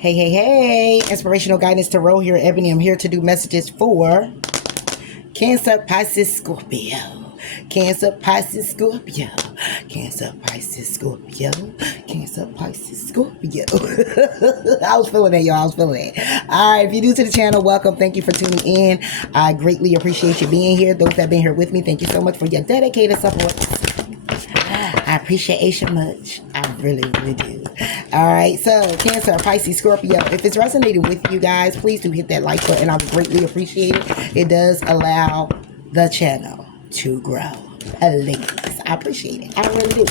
Hey, hey, hey. Inspirational Guidance Tarot here. Ebony, I'm here to do messages for Cancer, Pisces, Scorpio. Cancer, Pisces, Scorpio. Cancer, Pisces, Scorpio. Cancer, Pisces, Scorpio. I was feeling it, y'all. I was feeling it. All right, if you're new to the channel, welcome. Thank you for tuning in. I greatly appreciate you being here. Those that have been here with me, thank you so much for your dedicated support. I appreciate you much. I really, really do. All right, so Cancer, Pisces, Scorpio. If it's resonating with you guys, please do hit that like button. I would greatly appreciate it. It does allow the channel to grow. Please. I appreciate it. I really do.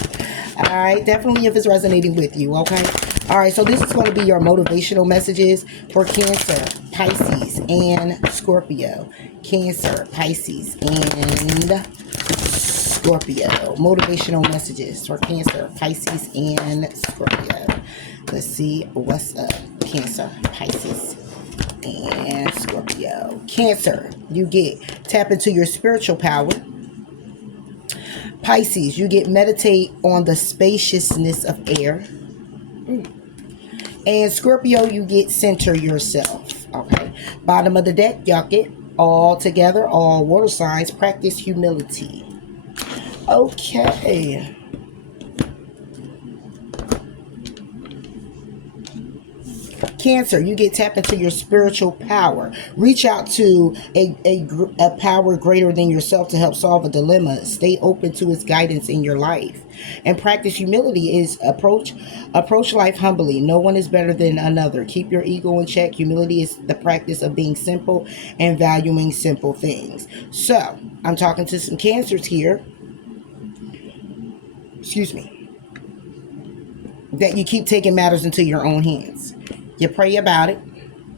All right, definitely if it's resonating with you, okay? All right, so this is going to be your motivational messages for Cancer, Pisces, and Scorpio. Cancer, Pisces, and Scorpio. Motivational messages for Cancer, Pisces, and Scorpio. Let's see what's up. Cancer, Pisces, and Scorpio. Cancer, you get tap into your spiritual power. Pisces, you get meditate on the spaciousness of air. And Scorpio, you get center yourself. Okay. Bottom of the deck, y'all get all together, all water signs, practice humility. Okay. Cancer, you get tapped into your spiritual power. Reach out to a power greater than yourself to help solve a dilemma. Stay open to its guidance in your life. And practice humility is approach life humbly. No one is better than another. Keep your ego in check. Humility is the practice of being simple and valuing simple things. So, I'm talking to some Cancers here. Excuse me. That you keep taking matters into your own hands. You pray about it,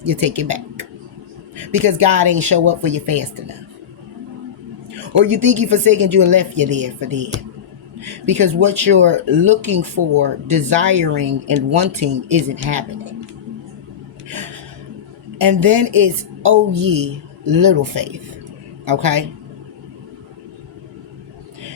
you take it back. Because God ain't show up for you fast enough. Or you think he forsaken you and left you there for dead. Because what you're looking for, desiring, and wanting isn't happening. And then it's, oh ye little faith. Okay?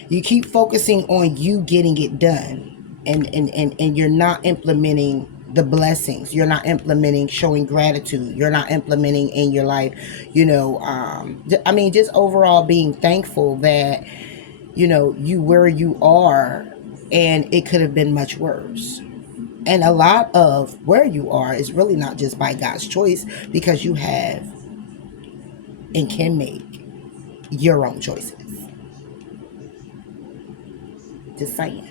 You keep focusing on you getting it done. And you're not implementing the blessings. You're not implementing showing gratitude. You're not implementing in your life, just overall being thankful that, you where you are, and it could have been much worse. And a lot of where you are is really not just by God's choice, because you have and can make your own choices. Just saying.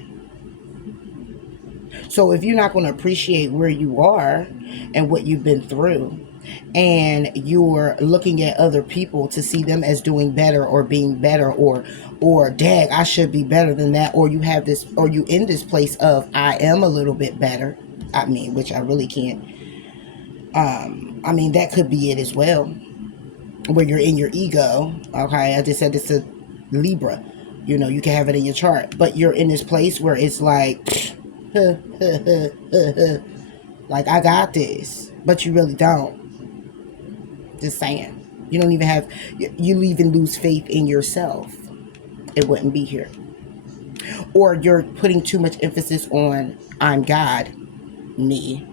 So if you're not going to appreciate where you are and what you've been through, and you're looking at other people to see them as doing better or being better, or dag, I should be better than that, or you have this, or you in this place of I am a little bit better, which I really can't, that could be it as well, where you're in your ego. Okay, I just said it's a Libra, you can have it in your chart, but you're in this place where it's like like I got this, but you really don't. Just saying. You don't even have, you even lose faith in yourself. It wouldn't be here. Or you're putting too much emphasis on I'm God, me,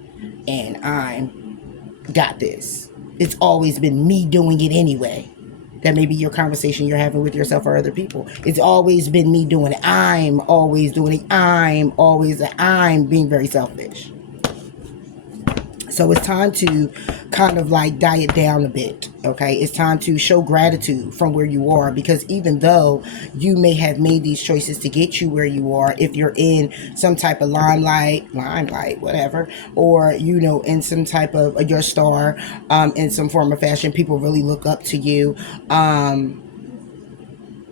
and I'm got this. It's always been me doing it anyway. That may be your conversation you're having with yourself or other people. It's always been me doing it. I'm always doing it. I'm being very selfish. So it's time to kind of like diet down a bit, okay? It's time to show gratitude from where you are, because even though you may have made these choices to get you where you are, if you're in some type of limelight, whatever, or, in some type of your star, in some form or fashion, people really look up to you.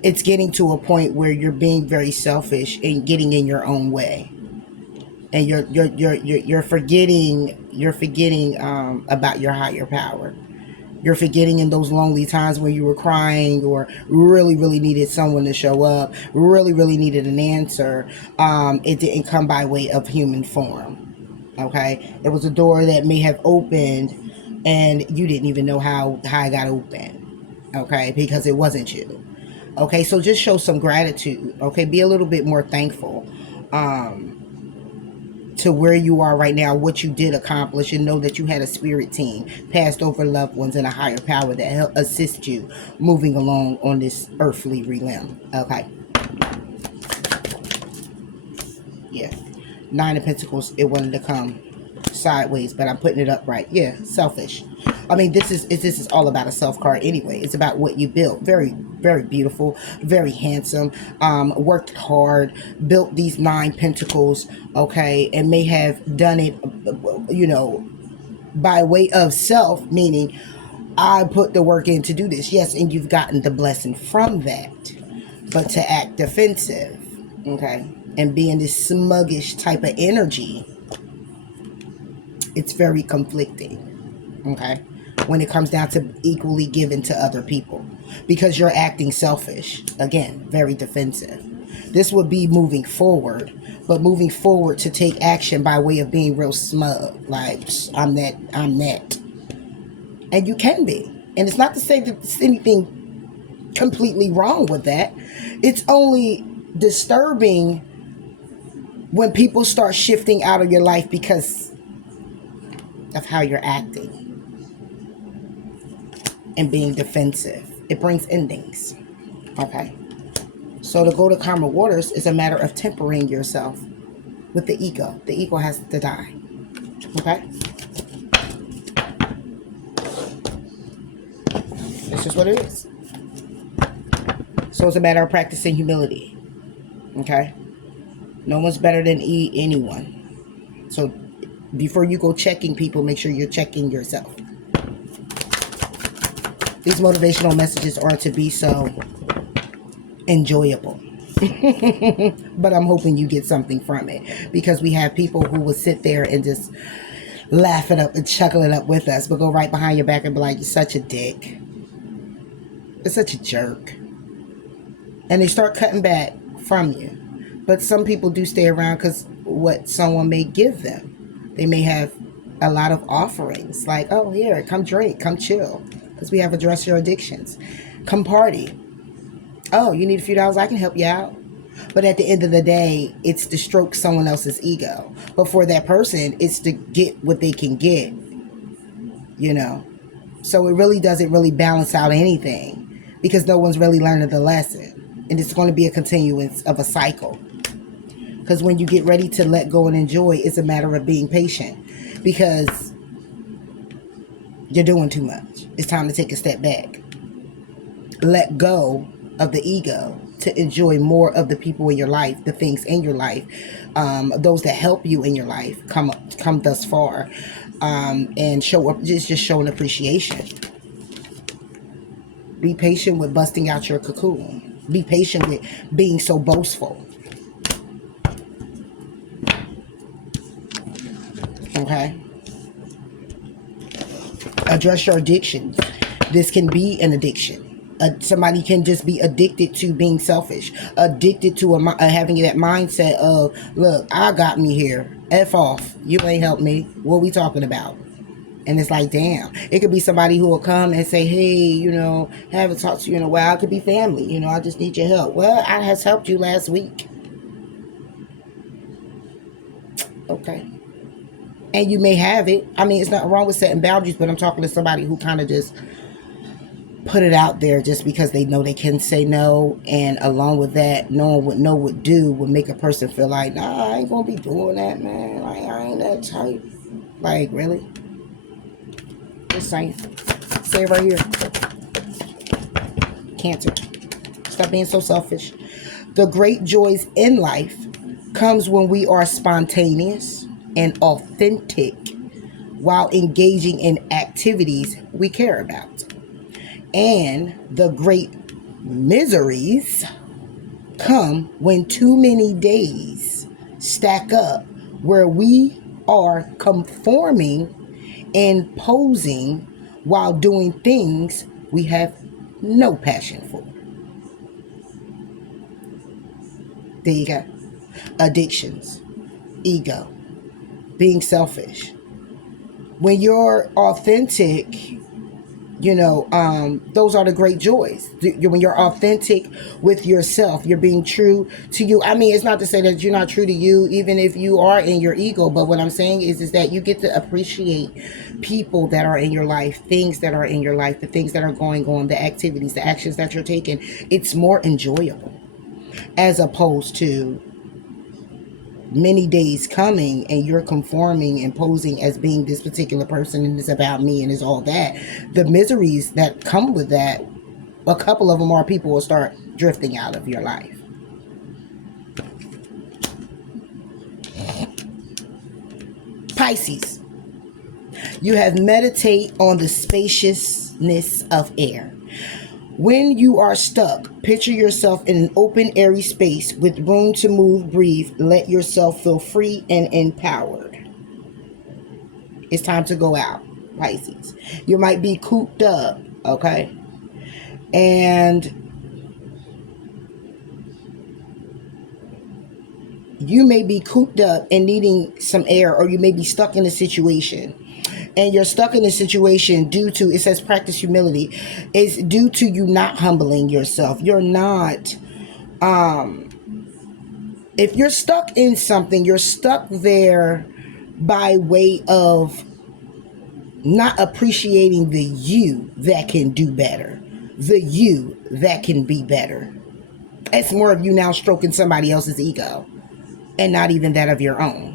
It's getting to a point where you're being very selfish and getting in your own way. And you're forgetting about your higher power. You're forgetting in those lonely times when you were crying, or really, really needed someone to show up, really, really needed an answer. It didn't come by way of human form. Okay, it was a door that may have opened, and you didn't even know how it got open. Okay, because it wasn't you. Okay, so just show some gratitude. Okay, be a little bit more thankful. to where you are right now, what you did accomplish, and know that you had a spirit team, passed over loved ones, and a higher power that help assist you moving along on this earthly realm. Okay. Yeah. Nine of Pentacles, it wanted to come sideways, but I'm putting it up right. Yeah, selfish. I mean, this is all about a self card anyway. It's about what you built. Very, very beautiful, very handsome. Worked hard, built these 9 pentacles, okay, and may have done it, you know, by way of self, meaning I put the work in to do this. Yes, and you've gotten the blessing from that. But to act defensive, okay, and be in this smuggish type of energy, it's very conflicting, okay, when it comes down to equally giving to other people, because you're acting selfish. Again, very defensive. This would be moving forward, but moving forward to take action by way of being real smug, like I'm that. And you can be. And it's not to say that there's anything completely wrong with that. It's only disturbing when people start shifting out of your life because of how you're acting and being defensive. It brings endings. Okay. So to go to karma waters is a matter of tempering yourself with the ego. The ego has to die. Okay. It's just what it is. So it's a matter of practicing humility. Okay. No one's better than anyone. So before you go checking people, make sure you're checking yourself. These motivational messages are to be so enjoyable. But I'm hoping you get something from it, because we have people who will sit there and just laugh it up and chuckle it up with us, but go right behind your back and be like, you're such a dick. You're such a jerk. And they start cutting back from you. But some people do stay around because what someone may give them. They may have a lot of offerings. Like, oh, here, come drink, come chill. Because we have addressed your addictions. Come party. Oh, you need a few dollars? I can help you out. But at the end of the day, it's to stroke someone else's ego. But for that person, it's to get what they can get. You know. So it really doesn't really balance out anything. Because no one's really learning the lesson. And it's going to be a continuance of a cycle. Because when you get ready to let go and enjoy, it's a matter of being patient. Because you're doing too much. It's time to take a step back. Let go of the ego to enjoy more of the people in your life, the things in your life, those that help you in your life come thus far, and show up, just showing appreciation. Be patient with busting out your cocoon. Be patient with being so boastful. Okay. Address your addictions. This can be an addiction. Somebody can just be addicted to being selfish, addicted to having that mindset of, look, I got me here. F off. You ain't helped me. What we talking about? And it's like, damn. It could be somebody who will come and say, hey, you know, haven't talked to you in a while. It could be family. You know, I just need your help. Well, I has helped you last week. Okay. And you may have it. I mean, it's not wrong with setting boundaries, but I'm talking to somebody who kind of just put it out there just because they know they can say no. And along with that, knowing what no would do would make a person feel like, nah, I ain't going to be doing that, man. Like, I ain't that type. Like, really? Just saying. Say it right here. Cancer. Stop being so selfish. The great joys in life comes when we are spontaneous and authentic while engaging in activities we care about. And the great miseries come when too many days stack up where we are conforming and posing while doing things we have no passion for. There you go. Addictions, ego, being selfish. When you're authentic Those are the great joys. When you're authentic with yourself, you're being true to you. I mean, it's not to say that you're not true to you, even if you are in your ego. But what I'm saying is that you get to appreciate people that are in your life, things that are in your life, the things that are going on, the activities, the actions that you're taking. It's more enjoyable as opposed to many days coming and you're conforming and posing as being this particular person and it's about me and it's all that. The miseries that come with that, a couple of them are people will start drifting out of your life. Pisces, you have meditate on the spaciousness of air. When you are stuck, picture yourself in an open, airy space with room to move, breathe. Let yourself feel free and empowered. It's time to go out, Pisces. You might be cooped up, okay? And you may be cooped up and needing some air, or you may be stuck in a situation. And you're stuck in a situation due to, it says practice humility. It's due to you not humbling yourself. You're not, if you're stuck in something, you're stuck there by way of not appreciating the you that can do better, the you that can be better. It's more of you now stroking somebody else's ego and not even that of your own.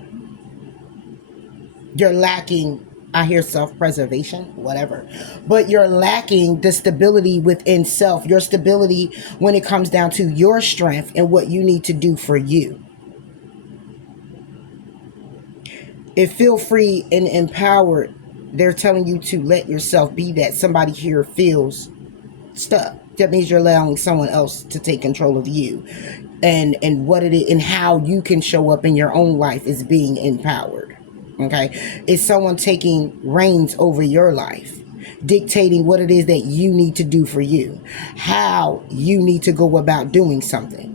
You're lacking, I hear self-preservation, whatever, but you're lacking the stability within self, your stability when it comes down to your strength and what you need to do for you. If feel free and empowered, they're telling you to let yourself be that. Somebody here feels stuck. That means you're allowing someone else to take control of you and what it is and how you can show up in your own life is being empowered. Okay, it's someone taking reins over your life, dictating what it is that you need to do for you, how you need to go about doing something.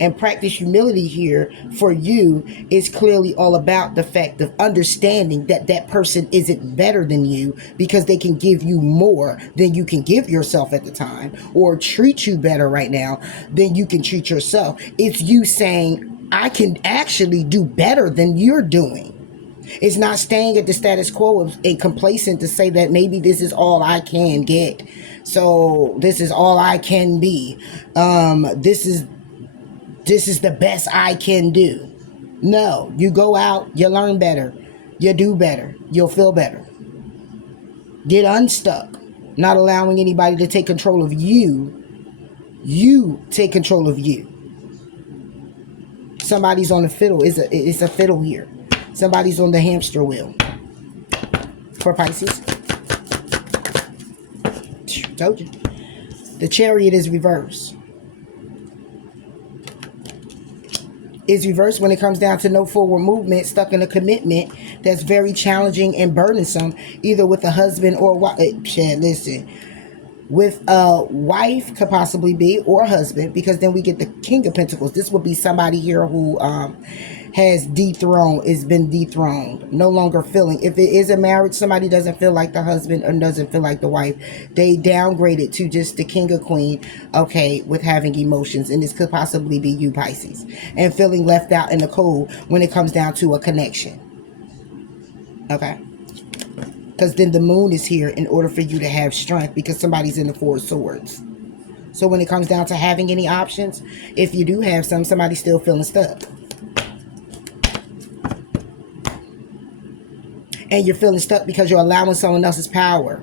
And practice humility here for you is clearly all about the fact of understanding that that person isn't better than you because they can give you more than you can give yourself at the time, or treat you better right now than you can treat yourself. It's you saying, I can actually do better than you're doing. It's not staying at the status quo and complacent to say that maybe this is all I can get. So this is all I can be. This is the best I can do. No, you go out, you learn better, you do better, you'll feel better. Get unstuck, not allowing anybody to take control of you. You take control of you. Somebody's on the fiddle. It's a fiddle here. Somebody's on the hamster wheel. For Pisces. Told you. The Chariot is reversed. Is reversed when it comes down to no forward movement, stuck in a commitment that's very challenging and burdensome, either with a husband or wife. Listen, with a wife could possibly be, or a husband, because then we get the King of Pentacles. This would be somebody here who has been dethroned, no longer feeling. If it is a marriage, somebody doesn't feel like the husband or doesn't feel like the wife. They downgrade it to just the king or queen, okay, with having emotions. And this could possibly be you, Pisces, and feeling left out in the cold when it comes down to a connection. Okay. Because then the moon is here in order for you to have strength, because somebody's in the Four of Swords. So when it comes down to having any options, if you do have some, somebody's still feeling stuck. And you're feeling stuck because you're allowing someone else's power.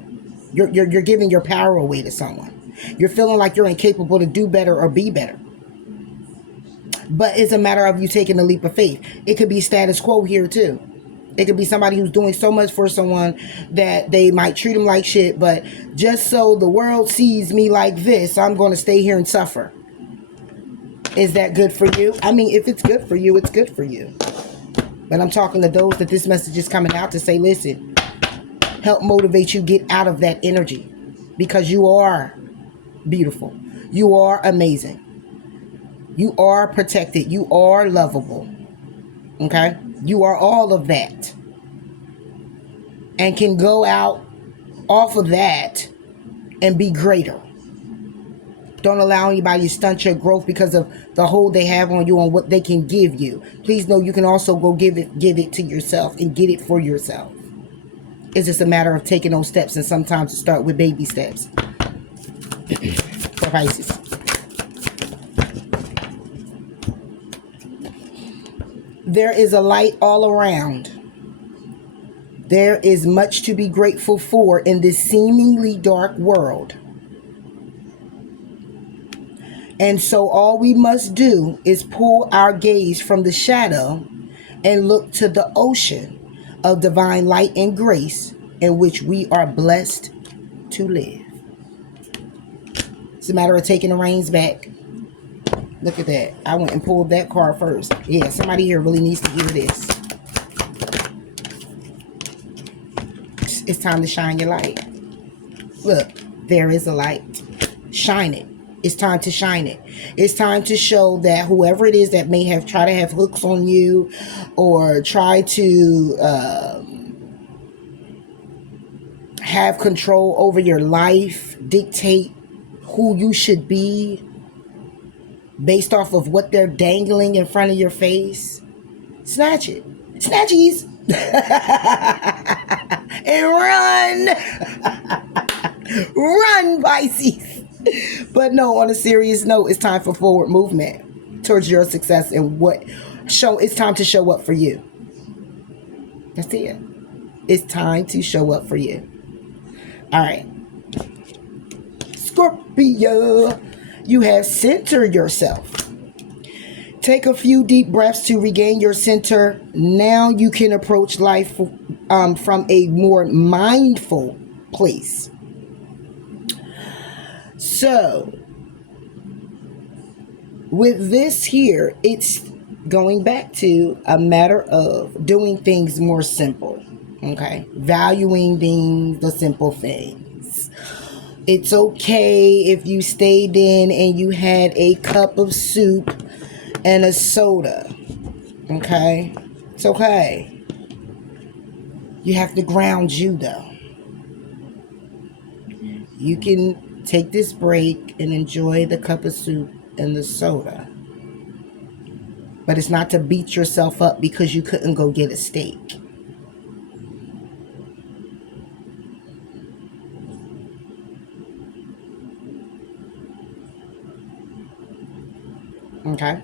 You're giving your power away to someone. You're feeling like you're incapable to do better or be better. But it's a matter of you taking the leap of faith. It could be status quo here too. It could be somebody who's doing so much for someone that they might treat them like shit, but just so the world sees me like this, I'm going to stay here and suffer. Is that good for you? I mean, if it's good for you, it's good for you. But I'm talking to those that this message is coming out to say, listen, help motivate you get out of that energy, because you are beautiful. You are amazing. You are protected. You are lovable. Okay? You are all of that. And can go out off of that and be greater. Don't allow anybody to stunt your growth because of the hold they have on you, on what they can give you. Please know you can also go give it to yourself and get it for yourself. It's just a matter of taking those steps, and sometimes to start with baby steps. For Pisces. There is a light all around. There is much to be grateful for in this seemingly dark world. And so all we must do is pull our gaze from the shadow and look to the ocean of divine light and grace in which we are blessed to live. It's a matter of taking the reins back. Look at that. I went and pulled that card first. Yeah, somebody here really needs to hear this. It's time to shine your light. Look, there is a light. Shine it. It's time to shine it. It's time to show that whoever it is that may have tried to have hooks on you or try to have control over your life, dictate who you should be based off of what they're dangling in front of your face, snatch it. Snatchies. And run. Run, Pisces. But no, on a serious note, it's time for forward movement towards your success and it's time to show up for you. That's it. It's time to show up for you. All right. Scorpio, you have centered yourself. Take a few deep breaths to regain your center. Now you can approach life from a more mindful place. So, with this here, it's going back to a matter of doing things more simple. Okay? Valuing the simple things. It's okay if you stayed in and you had a cup of soup and a soda. Okay? It's okay. You have to ground you, though. You can take this break and enjoy the cup of soup and the soda. But it's not to beat yourself up because you couldn't go get a steak. Okay?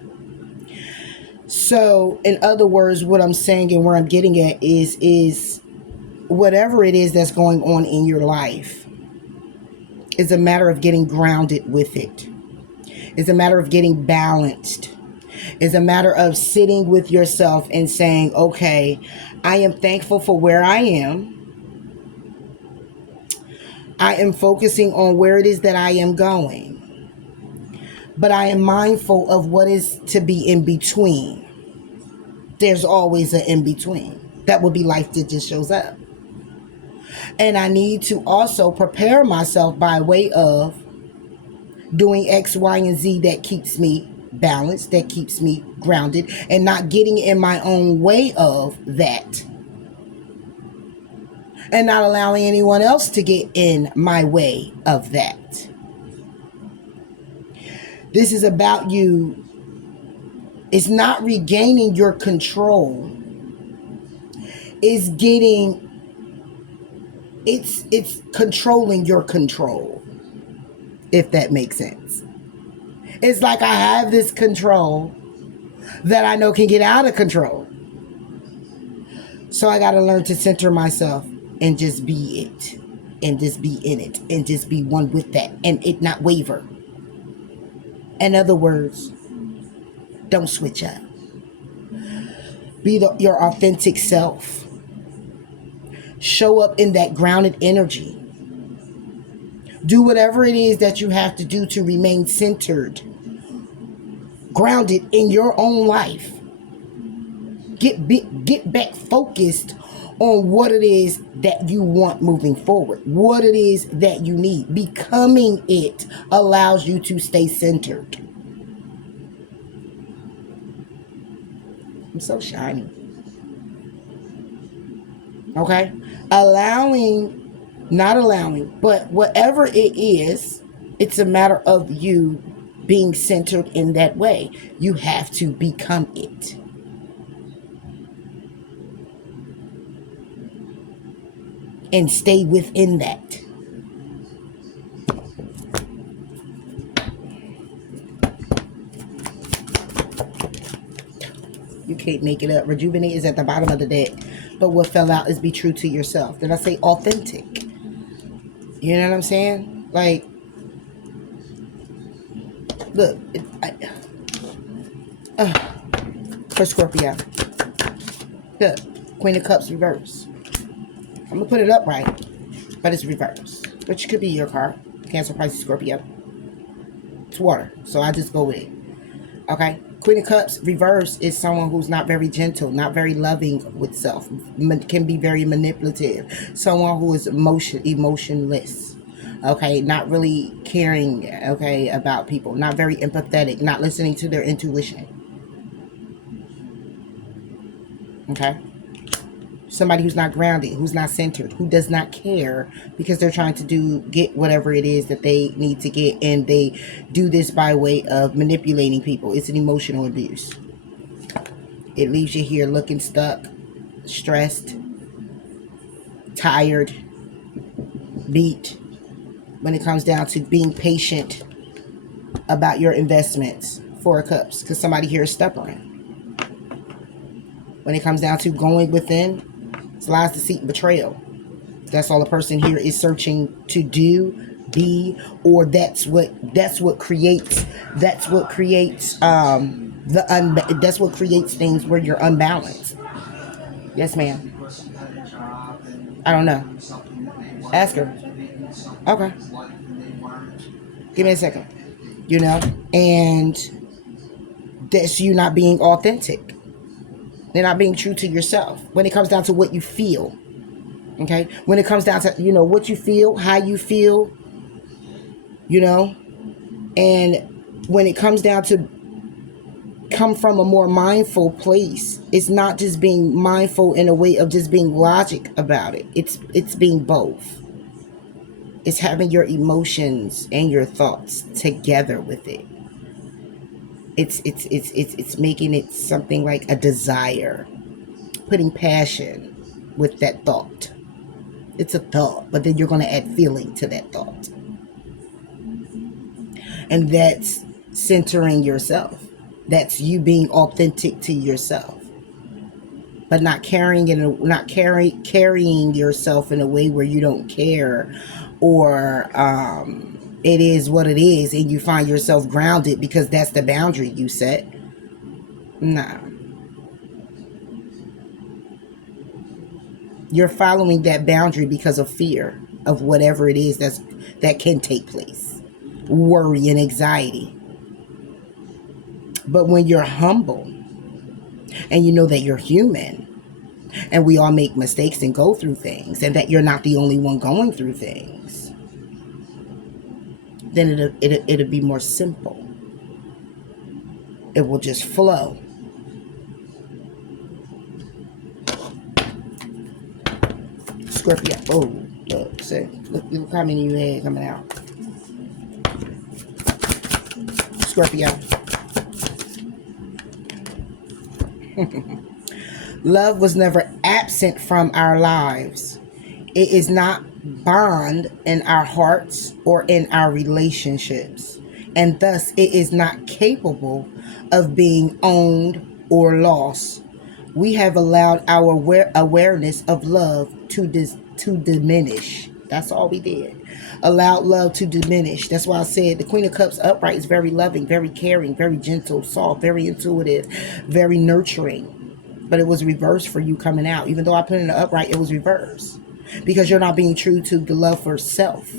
So, in other words, what I'm saying and where I'm getting at is whatever it is that's going on in your life, it's a matter of getting grounded with it. It's a matter of getting balanced. It's a matter of sitting with yourself and saying, okay, I am thankful for where I am. I am focusing on where it is that I am going. But I am mindful of what is to be in between. There's always an in between. That would be life that just shows up. And I need to also prepare myself by way of doing X, Y, and Z that keeps me balanced, that keeps me grounded, and not getting in my own way of that. And not allowing anyone else to get in my way of that. This is about you. It's not regaining your control. It's controlling your control, if that makes sense. It's like I have this control that I know can get out of control. So I got to learn to center myself and just be it, and just be in it, and just be one with that, and it not waver. In other words, don't switch up. Be your authentic self. Show up in that grounded energy. Do whatever it is that you have to do to remain centered, grounded in your own life. Get back focused on what it is that you want moving forward, what it is that you need. Becoming it allows you to stay centered. I'm so shiny. Okay? Allowing Not allowing. But whatever it is, it's a matter of you being centered in that way. You have to become it. And stay within that. You can't make it up. Rejuvenate is at the bottom of the deck. But what fell out is be true to yourself. Did I say authentic? You know what I'm saying? Like, look. For Scorpio. Look. Queen of Cups reverse. I'm going to put it up right. But it's reverse. Which could be your card. Cancer, Pisces, Scorpio. It's water. So I just go with it. Okay? Queen of Cups reverse is someone who's not very gentle, not very loving with self, can be very manipulative. Someone who is emotionless. Okay? Not really caring, okay, about people. Not very empathetic. Not listening to their intuition. Okay? Somebody who's not grounded, who's not centered, who does not care because they're trying to get whatever it is that they need to get, and they do this by way of manipulating people. It's an emotional abuse. It leaves you here looking stuck, stressed, tired, beat when it comes down to being patient about your investments. Four of Cups, because somebody here is stubborn. When it comes down to going within, it's lies, deceit, and betrayal. That's all a person here is searching to do, be, or that's what creates that's what creates things where you're unbalanced. Yes, ma'am. I don't know. Ask her. Okay. Give me a second. You know, and that's you not being authentic. They're not being true to yourself when it comes down to what you feel. Okay? When it comes down to, you know, what you feel, how you feel, you know, and when it comes down to come from a more mindful place, it's not just being mindful in a way of just being logic about it. It's being both. It's having your emotions and your thoughts together with it. It's making it something like a desire, putting passion with that thought. It's a thought, but then you're going to add feeling to that thought, and that's centering yourself. That's you being authentic to yourself, but not carrying yourself in a way where you don't care, or it is what it is, and you find yourself grounded because that's the boundary you set. Nah. You're following that boundary because of fear of whatever it is that can take place. Worry and anxiety. But when you're humble and you know that you're human and we all make mistakes and go through things, and that you're not the only one going through things, then it'll be more simple. It will just flow. Scorpio. Oh, look, see, look how many you had coming out. Scorpio. Love was never absent from our lives. It is not bond in our hearts or in our relationships, and thus it is not capable of being owned or lost. We have allowed our awareness of love to diminish. That's all we did. Allowed love to diminish. That's why I said the Queen of Cups upright is very loving, very caring, very gentle, soft, very intuitive, very nurturing. But it was reversed for you coming out. Even though I put it in the upright, it was reversed. Because you're not being true to the love for self.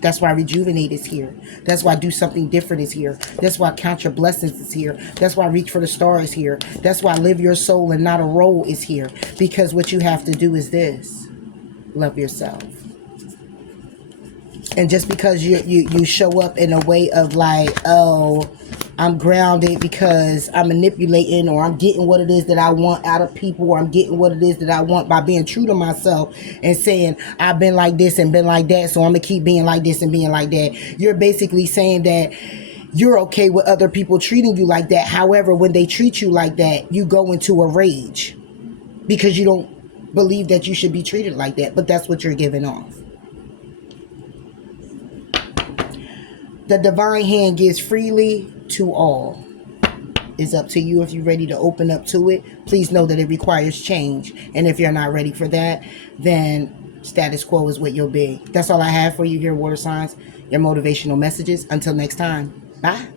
That's why Rejuvenate is here. That's why Do Something Different is here. That's why Count Your Blessings is here. That's why Reach for the Star is here. That's why Live Your Soul and Not a Role is here. Because what you have to do is this. Love yourself. And just because you show up in a way of like, oh, I'm grounded because I'm manipulating, or I'm getting what it is that I want out of people, or I'm getting what it is that I want by being true to myself and saying, I've been like this and been like that, so I'm going to keep being like this and being like that. You're basically saying that you're okay with other people treating you like that. However, when they treat you like that, you go into a rage because you don't believe that you should be treated like that, but that's what you're giving off. The divine hand gives freely to all. It's up to you if you're ready to open up to it. Please know that it requires change. And if you're not ready for that, then status quo is what you'll be. That's all I have for you here, water signs. Your motivational messages. Until next time. Bye.